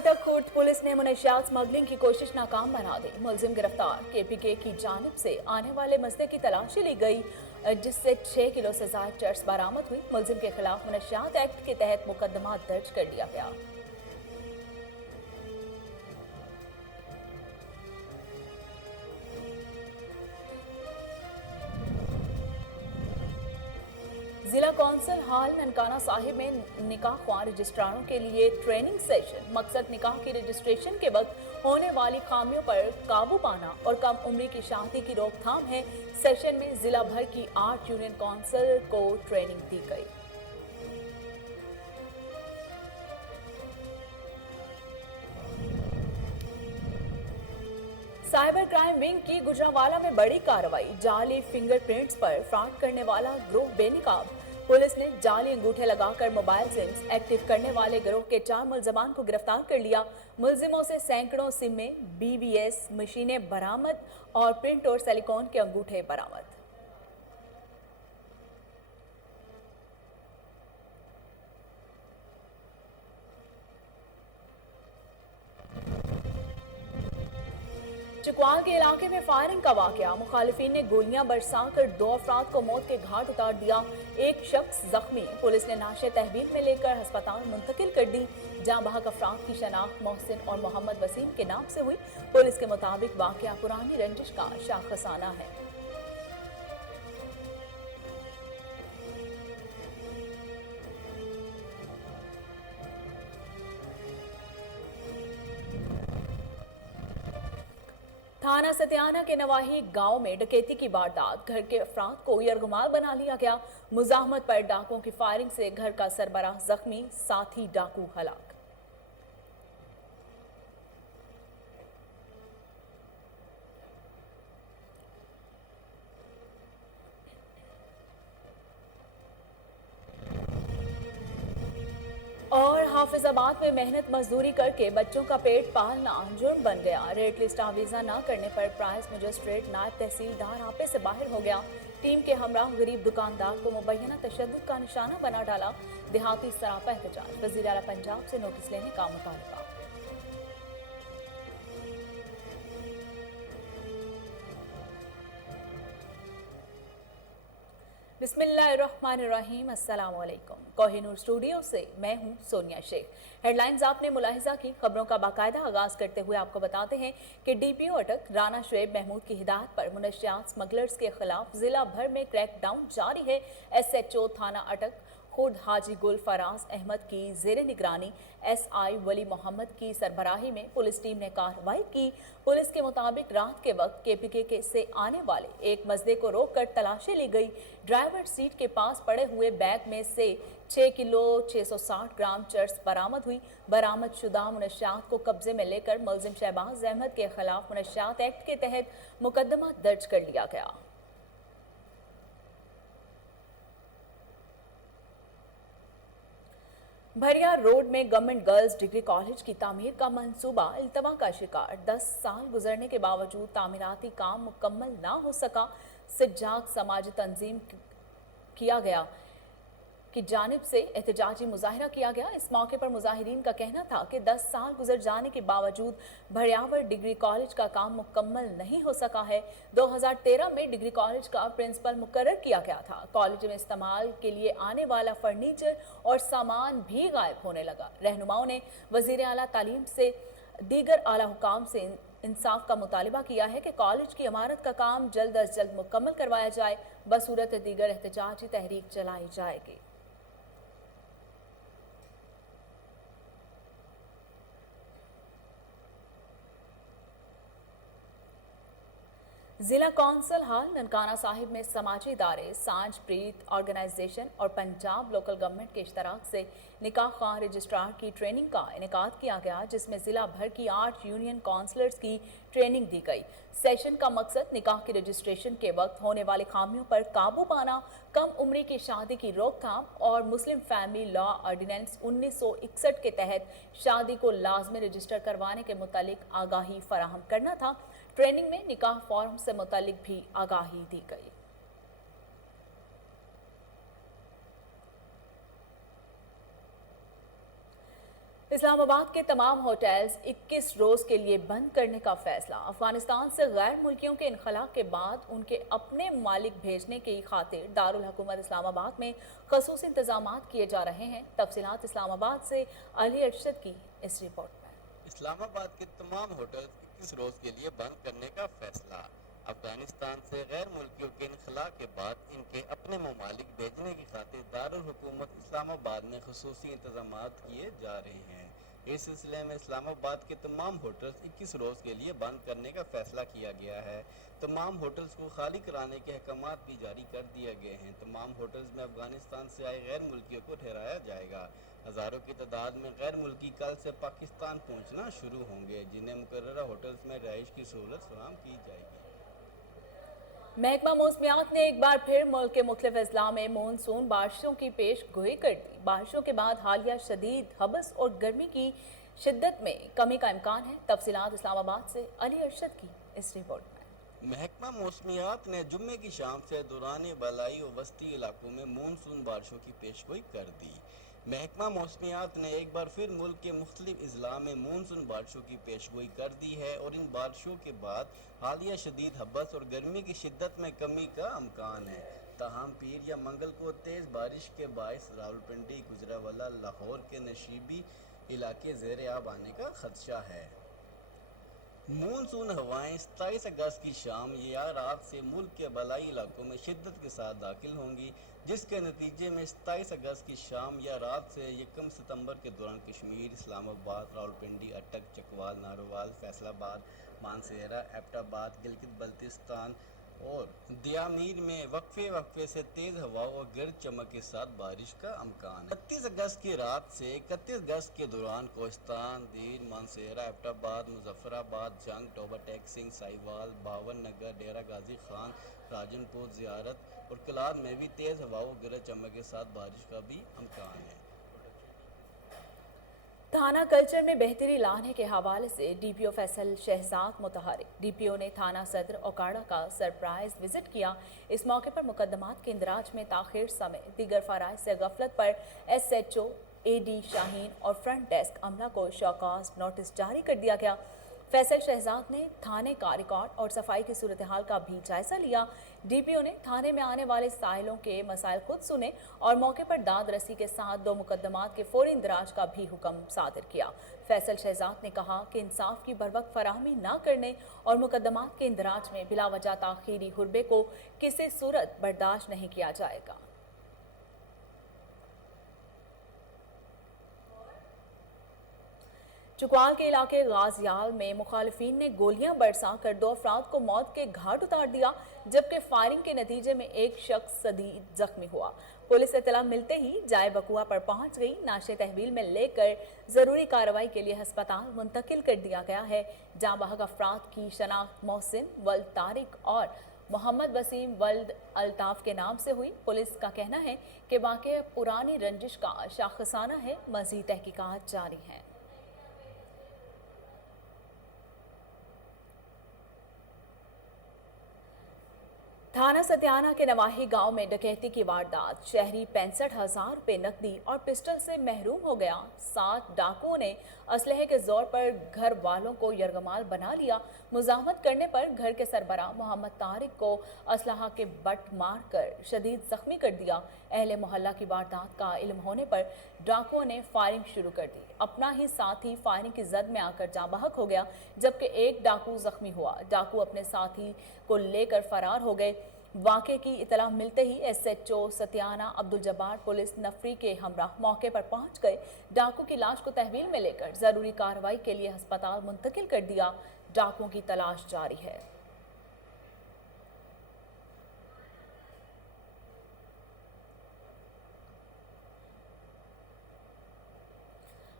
अटक खुर्द पुलिस ने मुनशियात स्मगलिंग की कोशिश नाकाम बना दी। मुलजिम गिरफ्तार। केपीके की जानिब से आने वाले मसले की तलाशी ली गई, जिससे 6 किलो से ज्यादा चर्स बरामद हुई। मुलजिम के खिलाफ मुनशियात एक्ट के तहत मुकदमा दर्ज कर लिया गया। जिला कौंसिल हाल ननकाना साहिब में निकाह ख्वां रजिस्ट्रारों के लिए ट्रेनिंग सेशन। मकसद निकाह की रजिस्ट्रेशन के वक्त होने वाली खामियों पर काबू पाना और कम उम्री की शादी की रोकथाम है। सेशन में जिला भर की 8 यूनियन कौंसिल को ट्रेनिंग दी गई। साइबर क्राइम विंग की गुजरांवाला में बड़ी कार्रवाई। जाली फिंगरप्रिंट्स पर फ्रॉड करने वाला गिरोह बेनकाब। पुलिस ने जाली अंगूठे लगाकर मोबाइल सिम्स एक्टिव करने वाले गिरोह के 4 मुलजमान को गिरफ्तार कर लिया। मुलजिमों से सैकड़ों सिमें, बीबीएस मशीनें बरामद और प्रिंट और सिलिकॉन के अंगूठे बरामद। चकवाल के इलाके में फायरिंग का वाकया। मुखालिफिन ने गोलियां बरसाकर 2 अफराद को मौत के घाट उतार दिया। एक शख्स जख्मी। पुलिस ने नाशे तहवील में लेकर अस्पताल मुंतकिल कर दी। जहां बहक अफराद की शनाख्त मोहसिन और मोहम्मद वसीम के नाम से हुई। पुलिस के मुताबिक वाकया पुरानी रंजिश का शाखसाना है। थाना सतियाना के नवाही गांव में डकैती की वारदात। घर के अफराद को यरगुमाल बना लिया गया। मुजाहमत पर डाकुओं की फायरिंग से घर का सरबराह जख्मी, साथी डाकू हलाक। और हाफिजाबाद में मेहनत मजदूरी करके बच्चों का पेट पालना जुर्म बन गया। रेट लिस्ट आवीजा न करने पर प्राइस मजिस्ट्रेट नायब तहसीलदार आपे से बाहर हो गया। टीम के हमराह गरीब दुकानदार को मुबैना तशद्दुद का निशाना बना डाला। देहाती सरापा एहतजाज। वज़ीर आला पंजाब से नोटिस लेने का मुतालबा। बिस्मिल्लाहिर्रहमानिर्रहीम। अस्सलाम वालेकुम। कोहिनूर स्टूडियो से मैं हूं सोनिया शेख। हेडलाइंस आपने मुलाहिजा की। खबरों का बाकायदा आगाज करते हुए आपको बताते हैं कि डीपीओ अटक राना शुएब महमूद की हिदायत पर मुनशियात स्मगलर्स के खिलाफ जिला भर में क्रैकडाउन जारी है। एसएचओ थाना अटक खुद हाजी गुल फराज अहमद की जेर निगरानी एसआई वली मोहम्मद की सरबराही में पुलिस टीम ने कार्रवाई की। पुलिस के मुताबिक रात के वक्त केपीके से आने वाले एक मजदे को रोककर तलाशी ली गई। ड्राइवर सीट के पास पड़े हुए बैग में से 6 किलो 660 ग्राम चर्स बरामद हुई। बरामद शुदा मुनशियात को कब्जे में लेकर मुलजिम शहबाज अहमद के खिलाफ मुनशियात एक्ट के तहत मुकदमा दर्ज कर लिया गया। भरिया रोड में गवर्नमेंट गर्ल्स डिग्री कॉलेज की तामीर का मंसूबा इल्तवा का शिकार। 10 साल गुजरने के बावजूद तामीराती काम मुकम्मल ना हो सका। सिज्जाक समाजी तंजीम किया गया की जानिब से एहतजाजी मुजाहिरा किया गया। इस मौके पर मुजाहिरीन का कहना था कि 10 साल गुजर जाने के बावजूद भरियावर डिग्री कॉलेज का काम मुकम्मल नहीं हो सका है। 2013 में डिग्री कॉलेज का प्रिंसिपल मुकर्रर किया गया था। कॉलेज में इस्तेमाल के लिए आने वाला फर्नीचर और सामान भी गायब होने लगा। रहनुमाओं ने वजीर आला तालीम से दीगर आला हुकाम से इंसाफ का मुतालिबा किया है कि कॉलेज की इमारत का काम जल्द अज जल्द मुकम्मल करवाया जाए। बसूरत दीगर एहतजाजी तहरीक चलाई जाएगी। जिला कौंसिल हाल ननकाना साहिब में समाजी इदारे सांझ प्रीत ऑर्गेनाइजेशन और पंजाब लोकल गवर्नमेंट के इश्तराक से निकाह ख्वां रजिस्ट्रार की ट्रेनिंग का इनेकाद किया गया, जिसमें जिला भर की 8 यूनियन काउंसलर्स की ट्रेनिंग दी गई। सेशन का मकसद निकाह की रजिस्ट्रेशन के वक्त होने वाली खामियों पर काबू पाना, कम उम्री की शादी की रोकथाम और मुस्लिम फैमिली लॉ ऑर्डिनेंस 1961 के तहत शादी को लाजमी रजिस्टर करवाने के मुतालिक आगाही फराहम करना था। ट्रेनिंग में निकाह फॉर्म से मुतालिक भी आगाही दी गई। اسلام آباد کے تمام ہوٹلز 21 روز کے لیے بند کرنے کا فیصلہ۔ افغانستان سے غیر ملکیوں کے انخلاء کے بعد ان کے اپنے ممالک بھیجنے کی خاطر دارالحکومت اسلام آباد میں خصوصی انتظامات کیے جا رہے ہیں۔ تفصیلات اسلام آباد سے علی ارشد کی اس رپورٹ میں۔ اسلام آباد کے تمام ہوٹل 21 روز کے لیے بند کرنے کا فیصلہ۔ افغانستان سے غیر ملکیوں کے انخلاء کے بعد ان کے اپنے ممالک بھیجنے کی خاطر دارالحکومت اسلام آباد میں خصوصی انتظامات کیے جا رہے ہیں۔ اس سلسلے میں اسلام آباد کے تمام ہوٹلز 21 روز کے لیے بند کرنے کا فیصلہ کیا گیا ہے۔ تمام ہوٹلز کو خالی کرانے کے احکامات بھی جاری کر دیے گئے ہیں۔ تمام ہوٹلز میں افغانستان سے آئے غیر ملکیوں کو ٹھہرایا جائے گا۔ ہزاروں کی تعداد میں غیر ملکی کل سے پاکستان پہنچنا شروع ہوں گے، جنہیں مقررہ ہوٹلز میں رہائش کی سہولت فراہم کی جائے گی۔ محکمہ موسمیات نے ایک بار پھر ملک کے مختلف اضلاع میں مونسون بارشوں کی پیش گوئی کر دی۔ بارشوں کے بعد حالیہ شدید ہبس اور گرمی کی شدت میں کمی کا امکان ہے۔ تفصیلات اسلام آباد سے علی ارشد کی اس رپورٹ میں۔ محکمہ موسمیات نے جمعے کی شام سے دوران بالائی و وسطی علاقوں میں مونسون بارشوں کی پیشگوئی کر دی۔ محکمہ موسمیات نے ایک بار پھر ملک کے مختلف اضلاع میں مونسون بارشوں کی پیشگوئی کر دی ہے اور ان بارشوں کے بعد حالیہ شدید ہبس اور گرمی کی شدت میں کمی کا امکان ہے۔ تاہم پیر یا منگل کو تیز بارش کے باعث راولپنڈی، گجرانوالہ، لاہور کے نشیبی علاقے زیر آب آنے کا خدشہ ہے۔ مونسون ہوائیں 27 اگست کی شام یا رات سے ملک کے بالائی علاقوں میں شدت کے ساتھ داخل ہوں گی، جس کے نتیجے میں 27 اگست کی شام یا رات سے 1 ستمبر کے دوران کشمیر، اسلام آباد، راولپنڈی، اٹک، چکوال، ناروال، فیصل آباد، مانسہرہ، ایبٹ آباد، گلگت بلتستان اور دیامیر میں وقفے سے تیز ہواؤں اور گرج چمک کے ساتھ بارش کا امکان ہے۔ 31 اگست کی رات سے 31 اگست کے دوران کوہستان، دیر، مانسہرہ، ایبٹ آباد، مظفر آباد، جنگ، ٹوبہ ٹیک سنگھ، ساہیوال، باون نگر، ڈیرہ غازی خان، راجن پور، زیارت اور کلاد میں بھی تیز ہواؤں اور گرج چمک کے ساتھ بارش کا بھی امکان ہے۔ تھانہ کلچر میں بہتری لانے کے حوالے سے ڈی پی او فیصل شہزاد متحرک۔ ڈی پی او نے تھانہ صدر اوکاڑہ کا سرپرائز وزٹ کیا۔ اس موقع پر مقدمات کے اندراج میں تاخیر سمیت دیگر فرائض سے غفلت پر ایس ایچ او، اے ڈی شاہین اور فرنٹ ڈیسک عملہ کو شوکاز نوٹس جاری کر دیا گیا۔ فیصل شہزاد نے تھانے کا ریکارڈ اور صفائی کی صورتحال کا بھی جائزہ لیا۔ ڈی پی او نے تھانے میں آنے والے سائلوں کے مسائل خود سنے اور موقع پر داد رسی کے ساتھ 2 مقدمات کے فوری اندراج کا بھی حکم صادر کیا۔ فیصل شہزاد نے کہا کہ انصاف کی بروقت فراہمی نہ کرنے اور مقدمات کے اندراج میں بلا وجہ تاخیری حربے کو کسی صورت برداشت نہیں کیا جائے گا۔ چکوال کے علاقے غازیال میں مخالفین نے گولیاں برسا کر 2 افراد کو موت کے گھاٹ اتار دیا، جبکہ فائرنگ کے نتیجے میں ایک شخص شدید زخمی ہوا۔ پولیس اطلاع ملتے ہی جائے وقوع پر پہنچ گئی۔ نعش تحویل میں لے کر ضروری کارروائی کے لیے ہسپتال منتقل کر دیا گیا ہے۔ جاں بحق افراد کی شناخت محسن ولد طارق اور محمد وسیم ولد الطاف کے نام سے ہوئی۔ پولیس کا کہنا ہے کہ واقعہ پرانی رنجش کا شاخسانہ ہے۔ مزید تحقیقات جاری ہیں۔ تھانہ ستیانہ کے نواحی گاؤں میں ڈکیتی کی واردات، شہری 65,000 روپے نقدی اور پسٹل سے محروم ہو گیا۔ 7 ڈاکوؤں نے اسلحے کے زور پر گھر والوں کو یرغمال بنا لیا۔ مزاحمت کرنے پر گھر کے سربراہ محمد طارق کو اسلحہ کے بٹ مار کر شدید زخمی کر دیا۔ اہل محلہ کی واردات کا علم ہونے پر ڈاکوؤں نے فائرنگ شروع کر دی۔ اپنا ہی ساتھی فائرنگ کی زد میں آ کر جاں بحق ہو گیا، جبکہ ایک ڈاکو زخمی ہوا۔ ڈاکو اپنے ساتھی کو لے کر فرار ہو گئے۔ واقعے کی اطلاع ملتے ہی S H O Satiana Abdul Jabbar police نفری کے ہمراہ موقع پر پہنچ گئے۔ ڈاکو کی لاش کو تحویل میں لے کر ضروری کارروائی کے لیے ہسپتال منتقل کر دیا۔ ڈاکوؤں کی تلاش جاری ہے۔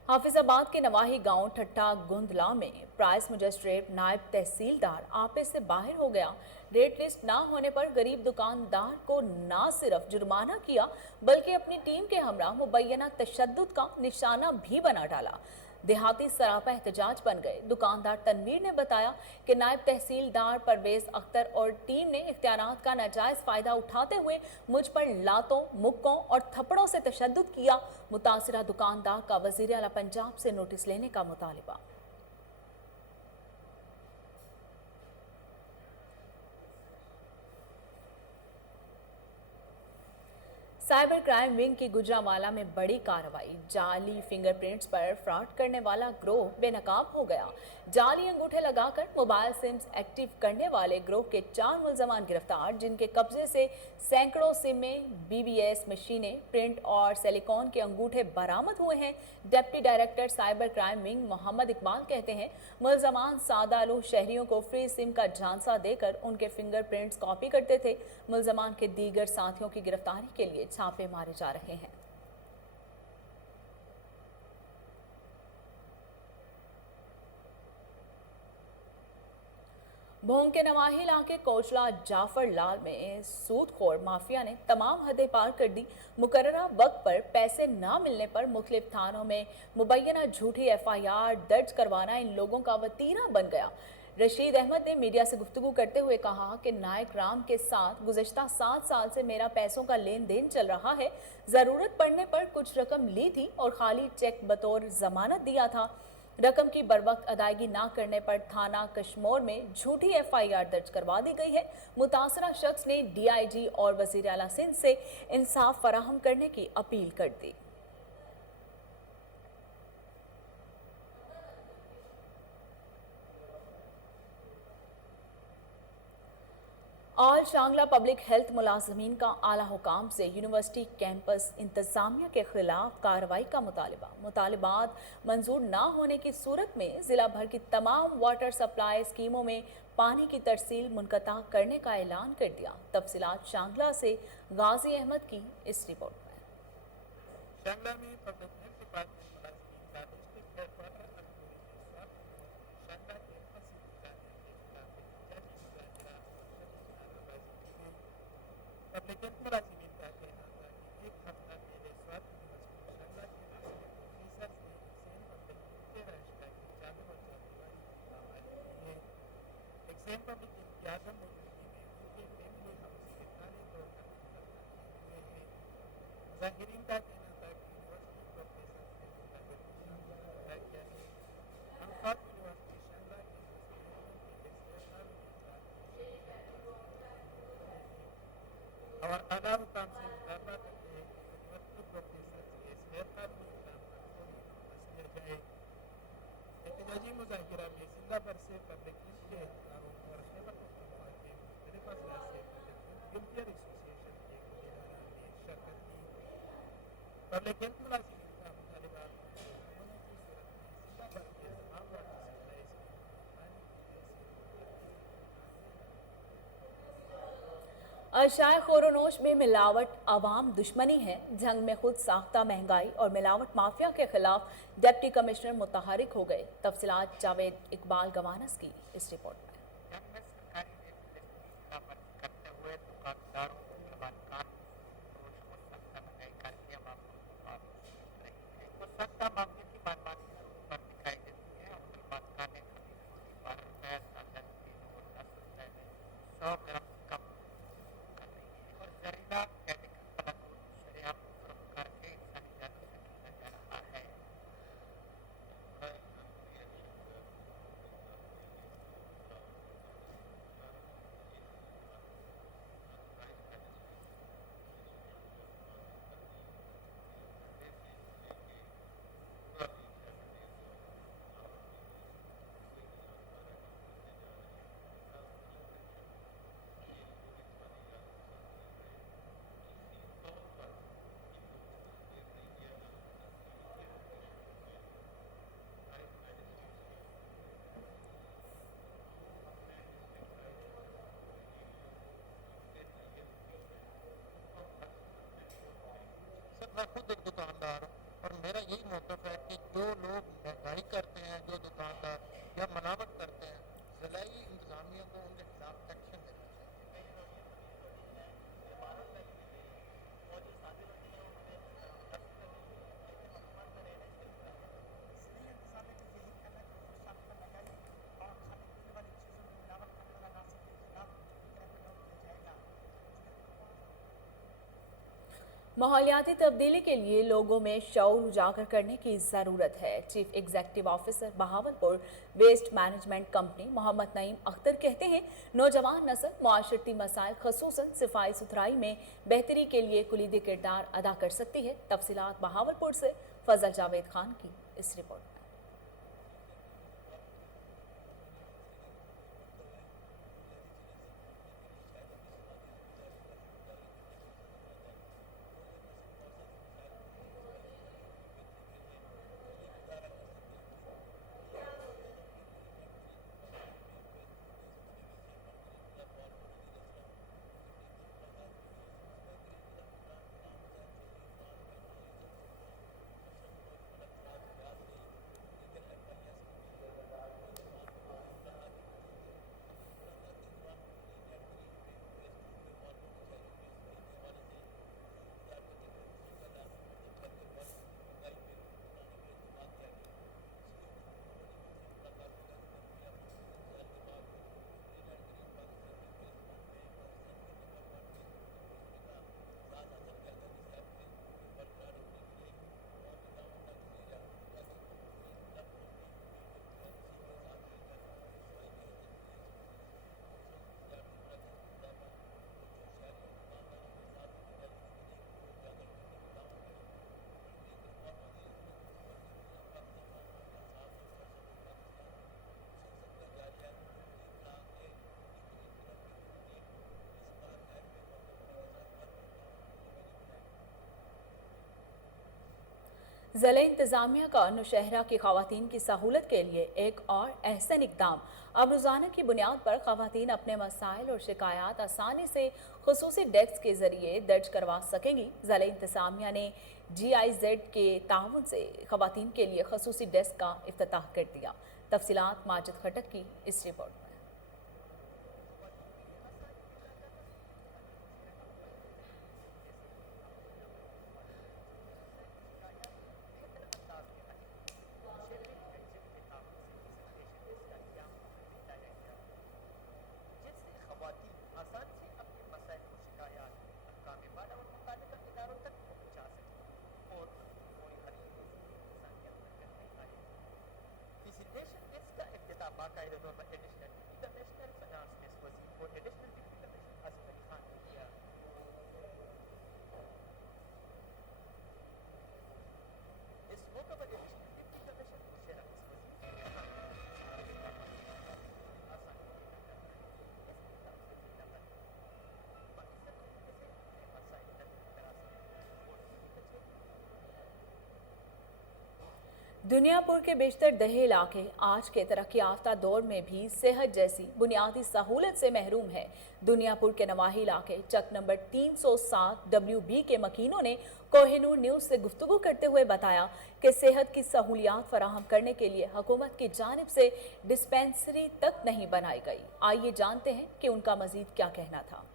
حافظ آباد کے نواحی گاؤں ٹھٹا گندلا میں پرائس مجسٹریٹ نائب تحصیلدار آپے سے باہر ہو گیا۔ ریٹ لسٹ نہ ہونے پر غریب دکاندار کو نہ صرف جرمانہ کیا بلکہ اپنی ٹیم کے ہمراہ مبینہ تشدد کا نشانہ بھی بنا ڈالا۔ देहाती सरापा एहतजाज बन गए। दुकानदार तनवीर ने बताया कि नायब तहसीलदार परवेज अख्तर और टीम ने इख्तियारात का नाजायज फायदा उठाते हुए मुझ पर लातों, मुक्कों और थप्पड़ों से तशद्दुद किया। मुतासिरा दुकानदार का वजीर आला पंजाब से नोटिस लेने का मुतालिबा। साइबर क्राइम विंग की गुजरांवाला में बड़ी कार्रवाई। जाली फिंगरप्रिंट्स पर फ्रॉड करने वाला ग्रोह बेनकाब हो गया। जाली अंगूठे लगाकर मोबाइल सिम्स एक्टिव करने वाले ग्रोह के 4 मुलजमान गिरफ्तार, जिनके कब्जे से सैकड़ों सिम में बीबीएस मशीनें, प्रिंट और सिलिकॉन के अंगूठे बरामद हुए हैं। Deputy director cyber crime wing Mohammad Iqbal कहते हैं, मुलजमान सादालू शहरियों को फ्री सिम का झांसा देकर उनके फिंगरप्रिंट्स कॉपी करते थे। मुलजमान के दीगर साथियों की गिरफ्तारी के लिए छापे मारे जा रहे हैं। भोंग के नवाही इलाके कोचला जाफर लाल में सूदखोर माफिया ने तमाम हदें पार कर दी। मुकर्ररा वक्त पर पैसे न मिलने पर मुख्तलिफ थानों में मुबैना झूठी एफआईआर दर्ज करवाना इन लोगों का वतीरा बन गया। रशीद अहमद ने मीडिया से गुफ्तगू करते हुए कहा कि नायक राम के साथ गुज़श्ता 7 साल से मेरा पैसों का लेन देन चल रहा है। ज़रूरत पड़ने पर कुछ रकम ली थी और खाली चेक बतौर जमानत दिया था। रकम की बरवक्त अदायगी न करने पर थाना कश्मोर में झूठी एफआईआर दर्ज करवा दी गई है। मुतासरा शख्स ने डीआईजी और वज़ीर आला सिंध से इंसाफ फराहम करने की अपील कर दी। ऑल शांगला पब्लिक हेल्थ मुलाजमीन का आला हुकाम से यूनिवर्सिटी कैंपस इंतजामिया के खिलाफ कार्रवाई का मुतालिबात मंजूर न होने की सूरत में जिला भर की तमाम वाटर सप्लाई स्कीमों में पानी की तरसील मुनक़ता करने का ऐलान कर दिया। तफसीलात शांगला से गाजी अहमद की इस रिपोर्ट में। शांगला में पब्लिक हेल्थ डिपार्टमेंट मुलाजमीन का district headquarter Shangla campus public health मुलाजमीन का कहना था कि एक हफ्ता पहले स्वास्थ्य यूनिवर्सिटी शांगला के प्रोफेसर ने एक्सेम पब्लिक के राष्ट्र की चालू और जातिवादी की है। एक्सेम पब्लिक की आजम मौजूदगी में उनके फैमिली हाउस के ताले तोड़कर हुए हैं। मुजाहिरीन का कहना था कि यूनिवर्सिटी प्रोफेसर से मुताबिक किया गया है। हम साथ यूनिवर्सिटी शांगला और आला हुकाम से मुतालबा करते हैं कि यूनिवर्सिटी प्रोफेसर से इस गैरकानूनी इकदाम पर फौरी वापस लिया जाए। एहतजाजी मुजाहिरा में जिला भर से पब्लिक हेल्थ के एहलकारों और खैबर पख्तूनख्वा के मुख्तलिफ अजला से पब्लिक हेल्थ वेलफेयर एसोसिएशन के वज़ीरान ने शिरकत की। पब्लिक हेल्थ मुलाजिमीन का मुतालिबा मंजूर न होने की सूरत में जिला भर के तमाम वाटर सप्लाई स्कीमों में पानी की अशाए खोरोनोश में मिलावट अवाम दुश्मनी है। जंग में खुद साख्ता महंगाई और मिलावट माफिया के खिलाफ डिप्टी कमिश्नर मुतहरिक हो गए। तफसीलात जावेद इकबाल गवानस की इस रिपोर्ट में। मैं खुद एक दुकानदार हूँ और मेरा यही मोटिव है कि जो लोग महंगाई करते हैं, जो दुकानदार या मनावट करते हैं, ज़िलाई इंतज़ामिया को उनके खिलाफ एक्शन लेना चाहिए। माहौलियाती तब्दीली के लिए लोगों में शऊर उजागर करने की ज़रूरत है। Chief executive officer Bahawalpur waste management company Mohammad Naeem Akhtar कहते हैं, नौजवान नस्ल मुआशरती मसाइल खसूसन सफाई सुथराई में बेहतरी के लिए कुलीदी किरदार अदा कर सकती है। तफसीलात बहावलपुर से फजल जावेद खान की इस रिपोर्ट में। ज़िले इंतज़ामिया का नौशहरा की ख़वातीन की सहूलत के लिए एक और अहसन इक़दाम। अब रोज़ाना की बुनियाद पर ख़वातीन अपने मसाइल और शिकायत आसानी से ख़ुसूसी डेस्क के ज़रिए दर्ज करवा सकेंगी। ज़िले इंतज़ामिया ने GIZ के ताउन से ख़वातीन के लिए ख़ुसूसी डेस्क का इफ्तिताह कर दिया। तफसीलात माजिद खटक की इस रिपोर्ट में। बाकायदा तौर पर एडिशनल इंटरनेशनल फाइनेंस में वजीर और additional deputy commissioner Asad Ali Khan ने किया। इस मौके पर एडिशनल डिप्टी कमिश्नर शहर दुनियापुर के बेशतर दहे इलाके आज के तरक्की याफ्ता दौर में भी सेहत जैसी बुनियादी सहूलत से महरूम है। दुनियापुर के नवाही इलाके चक नंबर 307 WB के मकीनों ने कोहिनूर न्यूज़ से गुफ्तगू करते हुए बताया कि सेहत की सहूलियात फराहम करने के लिए हुकूमत की जानिब से डिस्पेंसरी तक नहीं बनाई गई। आइए जानते हैं कि उनका मजीद क्या कहना था।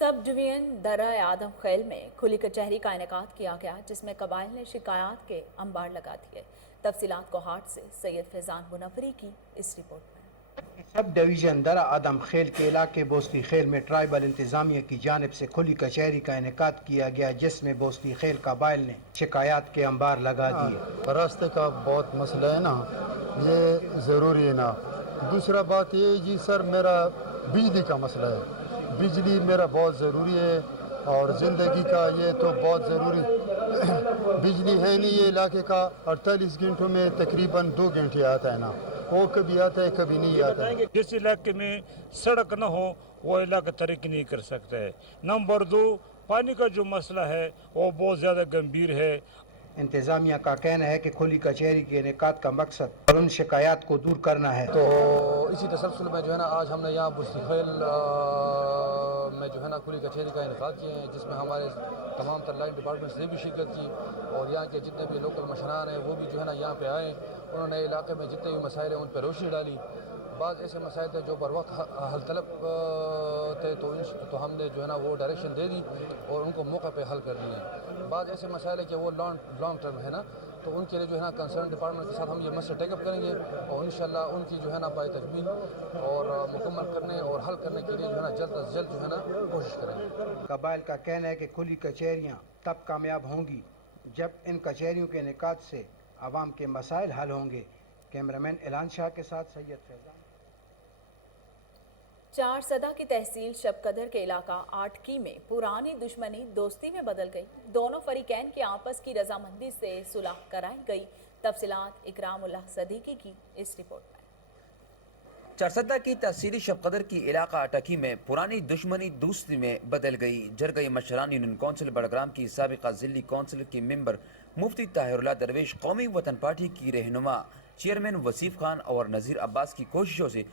सब डिवीजन दर्रा आदम खेल में खुली कचहरी का इनेकाद किया गया, जिसमें कबाइल ने शिकायत के अंबार लगा दिए। तफसीलात को हाट से सैयद फैजान मुनव्वरी की इस रिपोर्ट में। सब डिवीजन दरा आदम खेल के इलाके बोस्ती खेल में ट्राइबल इंतजामिया की जानिब से खुली कचहरी का इनेकाद किया गया, जिसमें बोस्ती खेल कबाइल ने शिकायत के अंबार लगा दिए। रास्ते का बहुत मसला है ना, ये ज़रूरी है ना। दूसरा बात ये जी सर, मेरा बिजली का मसला है। बिजली मेरा बहुत ज़रूरी है और ज़िंदगी का ये तो बहुत ज़रूरी बिजली है नहीं ये इलाके का। 48 घंटों में तकरीबन 2 घंटे आता है ना, वो कभी आता है कभी नहीं आता है। जिस इलाके में सड़क न हो वो इलाका तरक्की नहीं कर सकता है। नंबर 2, पानी का जो मसला है वो बहुत ज़्यादा गंभीर है। इंतजामिया का कहना है कि खुली कचहरी के इनेकाद का मकसद उन शिकायत को दूर करना है। तो इसी तसलसल में जो है ना, आज हमने यहाँ बोस्ती खेल में जो है ना खुली कचहरी का इनेकाद किए हैं, जिसमें हमारे तमाम तर लाइन डिपार्टमेंट्स ने भी शिरकत की और यहाँ के जितने भी लोकल मशरान हैं वो भी जो है ना यहाँ पे आए। उन्होंने इलाके में जितने भी मसाइल हैं उन पर रोशनी डाली। बाद ऐसे मसाइल थे जो बर वक्त हल तलब थे, तो हमने जो है ना वो डायरेक्शन दे दी और उनको मौके पे हल कर लिए। बाद ऐसे मसाइल है कि वो लॉन्ग टर्म है ना, तो उनके लिए जो है ना कंसर्न डिपार्टमेंट के साथ हम ये मसला टेकअप करेंगे और इंशाल्लाह उनकी जो है ना पाए तकमील और मुकम्मल करने और हल करने के लिए जो है ना जल्द अज जल्द जो है ना कोशिश करेंगे। कबाइल का कहना है कि खुली कचहरियाँ तब कामयाब होंगी जब इन कचहरियों के इनेकाद से आवाम के मसाइल हल होंगे। कैमरामैन एलान शाह के साथ सैयद फैजान। चार सदा की तहसील शबकदर के इलाका आटकी में पुरानी दुश्मनी दोस्ती में बदल गई। दोनों फरीकैन की आपस की रजामंदी से सुलह कराई गई। तफसीलात इकरामुल्लाह सदीकी की इस रिपोर्ट में। चारसदा की तहसीली शबकदर की इलाका अटकी में पुरानी दुश्मनी दोस्ती में बदल गई। जरगई मशरान यूनियन कौंसिल बड़ग्राम की साबिका जिली कौंसिल के मेंबर मुफ्ती ताहिरुल्लाह दरवेश कौमी वतन पार्टी की रहनुमा चेयरमैन वसीफ खान और नज़ीर अब्बास की कोशिशों से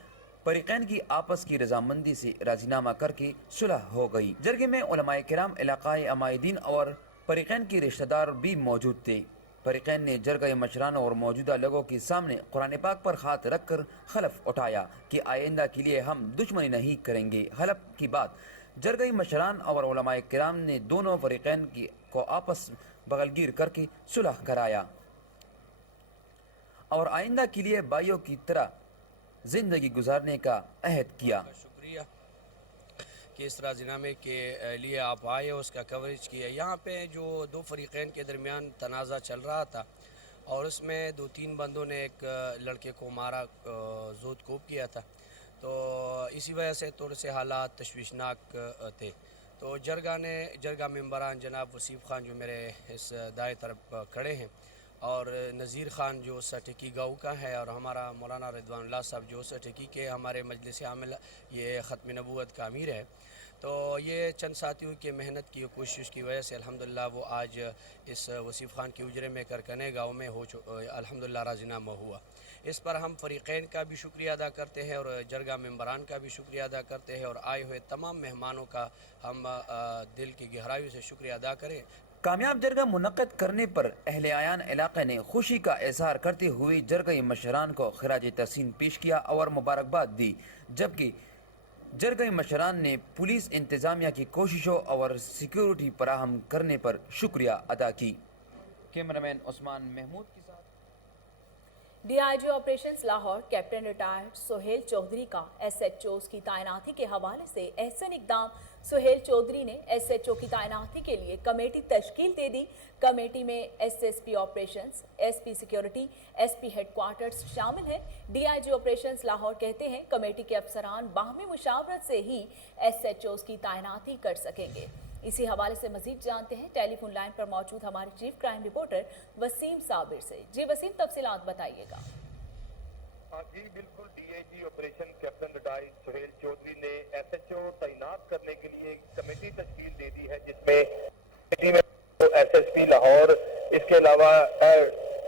फरीकैन की आपस की रजामंदी से राजीनामा करके सुलह हो गई। जरगे में उलमाए किराम, इलाकाई अमायदीन और फरीकैन के रिश्तेदार भी मौजूद थे। फरीकैन ने जरगा मशरान और मौजूदा लोगों के सामने कुरान पाक पर हाथ रख कर हलफ उठाया कि आइंदा के लिए हम दुश्मनी नहीं करेंगे। हलफ की बात जरगा मशरान और उलमाए किराम ने दोनों फरीकैन को आपस बगलगीर करके सुलह कराया और आइंदा के लिए भाइयों की तरह जिंदगी गुजारने का अहद किया। शुक्रिया कि इस राजीनामे के लिए आप आए, उसका कवरेज किया। यहाँ पे जो दो फरीकैन के दरमियान तनाज़ा चल रहा था और उसमें 2-3 बंदों ने एक लड़के को मारा, जोत कोप किया था, तो इसी वजह से थोड़े से हालात तशवीशनाक थे। तो जरगा मेंबरान जनाब वसीफ खान जो मेरे इस दाएं तरफ खड़े हैं और नज़ीर ख़ान जो सटकी गाँव का है और हमारा मौलाना रिदवानुल्लाह साहब जो सटकी के हमारे मजलिस आमिल ये ख़त्म नबूवत का अमीर है, तो ये चंद साथियों की मेहनत की कोशिश की वजह से अल्हम्दुलिल्लाह वो आज इस वसीफ खान के उजरे में करकने गाँव में अल्हम्दुलिल्लाह राजीनामा हुआ। इस पर हम फरीकैन का भी शुक्रिया अदा करते हैं और जरगा मेंबरान का भी शुक्रिया अदा करते हैं और आए हुए तमाम मेहमानों का हम दिल की गहराइयों से शुक्रिया अदा करें। कामयाब जरगा मुनक्कद करने पर अहले आयान इलाके ने खुशी का इजहार करते हुए जरगा मशरान को खिराज तहसीन पेश किया और मुबारकबाद दी, जबकि जरगा मशरान ने पुलिस इंतजामिया की कोशिशों और सिक्योरिटी फराहम करने पर शुक्रिया अदा की। कैमरामैन उस्मान महमूद के साथ DIG operations Lahore captain retired Sohail Chaudhry का एसएचओस की तैनाती के हवाले से अहसन इकदाम। सोहेल चौधरी ने एसएचओ की तैनाती के लिए कमेटी तश्कील दे दी। कमेटी में SSP operations, SP security, SP headquarters शामिल हैं। डीआईजी ऑपरेशंस लाहौर कहते हैं कमेटी के अफसरान बाहमी मुशावरत से ही एसएचओस की तैनाती कर सकेंगे। इसी हवाले से मजीद जानते हैं टेलीफोन लाइन पर मौजूद हमारे chief crime reporter Waseem Sabir से। जी वसीम, तफसीलात बताइएगा। जी बिल्कुल, DIG operation captain retired Sohail Chaudhry ने एसएचओ तैनात करने के लिए कमेटी तश्कील दे दी है, जिसमें एसएसपी लाहौर, इसके अलावा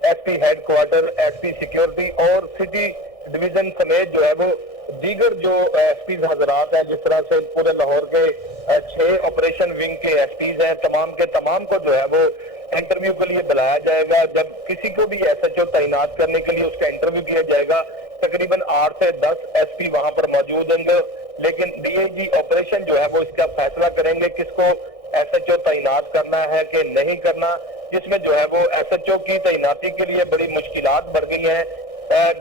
एसपी हेडक्वार्टर, एसपी सिक्योरिटी और सिटी डिवीजन समेत जो है वो दीगर जो एसपीज हजरात हैं, जिस तरह से पूरे लाहौर के 6 ऑपरेशन विंग के एसपीज हैं, तमाम के तमाम को जो है वो इंटरव्यू के लिए बुलाया जाएगा। जब किसी को भी एसएचओ तैनात करने के लिए उसका इंटरव्यू किया जाएगा, तकरीबन 8 से 10 एसपी वहां पर मौजूद होंगे। लेकिन डीआईजी ऑपरेशन जो है वो इसका फैसला करेंगे किसको एसएचओ तैनात करना है कि नहीं करना, जिसमें जो है वो एसएचओ की तैनाती के लिए बड़ी मुश्किलात बढ़ गई हैं।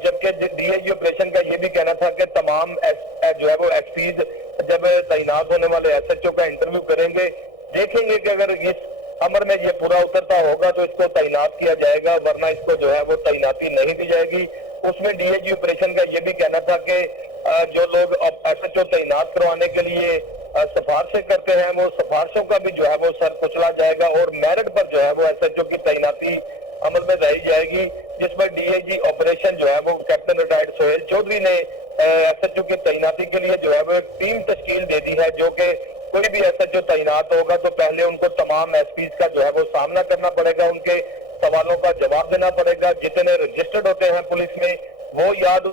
जबकि डीआईजी ऑपरेशन का ये भी कहना था कि तमाम जो है वो एसपीज जब तैनात होने वाले एसएचओ का इंटरव्यू करेंगे, देखेंगे कि अगर इस अमर में ये पूरा उतरता होगा तो इसको तैनात किया जाएगा, वरना इसको जो है वो तैनाती नहीं दी जाएगी। उसमें डीआईजी ऑपरेशन का ये भी कहना था कि जो लोग एसएचओ तैनात करवाने के लिए सिफारिशें करते हैं, वो सिफारिशों का भी जो है वो सर कुचला जाएगा और मेरिट पर जो है वो एसएचओ की तैनाती अमल में लाई जाएगी, जिसमें डीआईजी ऑपरेशन जो है वो कैप्टन रिटायर्ड सोहेल चौधरी ने एसएचओ की तैनाती के लिए जो है वो एक टीम तश्कील दे दी है, जो कि कोई भी एसएचओ तैनात होगा तो पहले उनको तमाम एसपीज का जो है वो सामना करना पड़ेगा, उनके सवालों का जवाब देना पड़ेगा। जितने रजिस्टर्ड होते हैं पुलिस में वो याद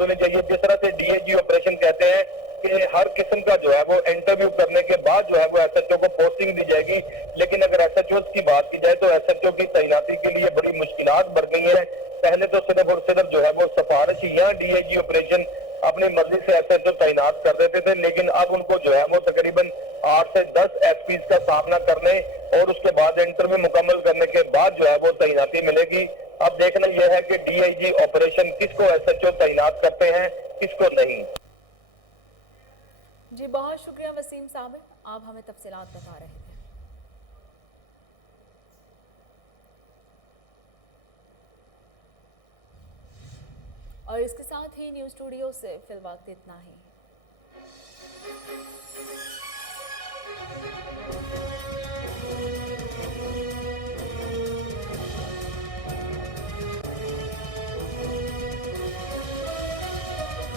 होने चाहिए। जिस तरह से डीआईजी ऑपरेशन कहते हैं कि हर किस्म का जो है वो इंटरव्यू करने के बाद जो है वो एसएचओ को पोस्टिंग दी जाएगी, लेकिन अगर एसएचओ की बात की जाए तो एसएचओ की तैनाती के लिए बड़ी मुश्किलात बढ़ गई हैं। पहले तो सिर्फ और सिर्फ जो है वो सिफारिश या डीआईजी ऑपरेशन अपनी मर्जी से एसएचओ तैनात कर देते थे, लेकिन अब उनको जो है वो तकरीबन 8 से 10 एसपीज का सामना करने और उसके बाद इंटरव्यू मुकम्मल करने के बाद जो है वो तैनाती मिलेगी। अब देखना यह है कि डीआईजी ऑपरेशन किसको एसएचओ तैनात करते हैं, किसको नहीं। जी बहुत शुक्रिया वसीम साहब, आप हमें तफसीलात बता रहे थे। और इसके साथ ही न्यूज़ स्टूडियो से फिल वक्त इतना ही।